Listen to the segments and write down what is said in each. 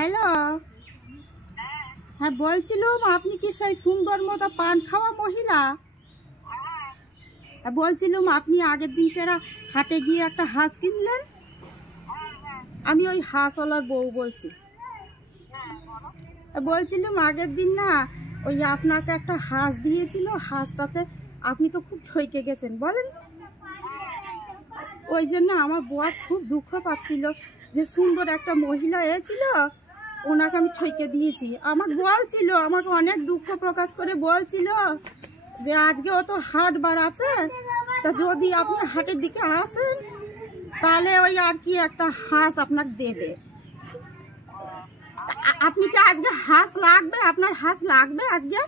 Hello, হ্যাঁ বলছিলাম আপনি কি সেই সুন্দর মতো পান খাওয়া মহিলা? হ্যাঁ বলছিলাম আপনি আগের দিন ফেরা হাটে গিয়ে একটা হাঁস কিনলেন। আমি ওই হাঁসওয়ালার বউ বলছি। বলছিলাম আগের দিন না ওই আপনাকে একটা হাঁস দিয়েছিল, হাঁসটাতে আপনি তো খুব ঠকে গেছেন বলেন। ওই জন্য আমার বর খুব দুঃখ পাচ্ছিল যে সুন্দর একটা মহিলা এসেছিল, ওনাকে আমি ঠকে দিয়েছি। আমাকে বলছিল, আমাকে অনেক দুঃখ প্রকাশ করে বলছিল যে আজকে তো হাট বার আছে, তা যদি আপনি হাটের দিকে আসেন তাহলে ওই আর কি একটা হাঁস আপনাকে দেবে। আপনি কি আজকে হাঁস লাগবে? আপনার হাঁস লাগবে আজকে?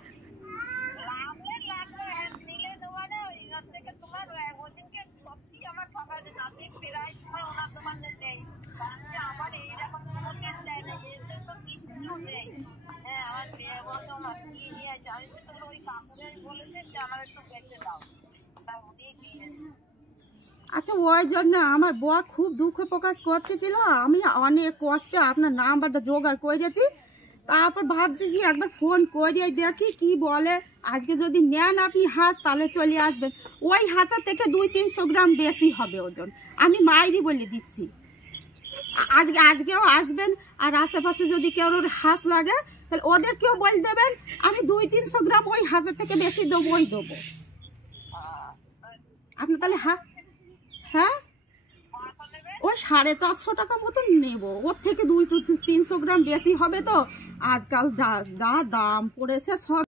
আচ্ছা, ওই জন্য আমার বর খুব দুঃখ প্রকাশ করতেছিল। আমি অনেক কষ্টে আপনার নাম্বারটা জোগাড় করেছি, তারপর ভাবছি যে একবার ফোন করে দেখি কি বলে। আজকে যদি নেন আপনি হাঁস তাহলে চলে আসবেন। ওই হাঁসের থেকে 200-300 গ্রাম বেশি হবে ওজন, আমি মাইরি বলে দিচ্ছি। আজকেও আসবেন, আর আশেপাশে যদি কেউ হাঁস লাগে তাহলে ওদেরকেও বলে দেবেন আমি 200-300 গ্রাম ওই হাঁসের থেকে বেশি দেবোই দেবো। আপনি তাহলে হ্যাঁ ওই 450 টাকা মতন নেব, ওর থেকে 200-300 গ্রাম বেশি হবে তো। আজকাল যা দাম পড়েছে সব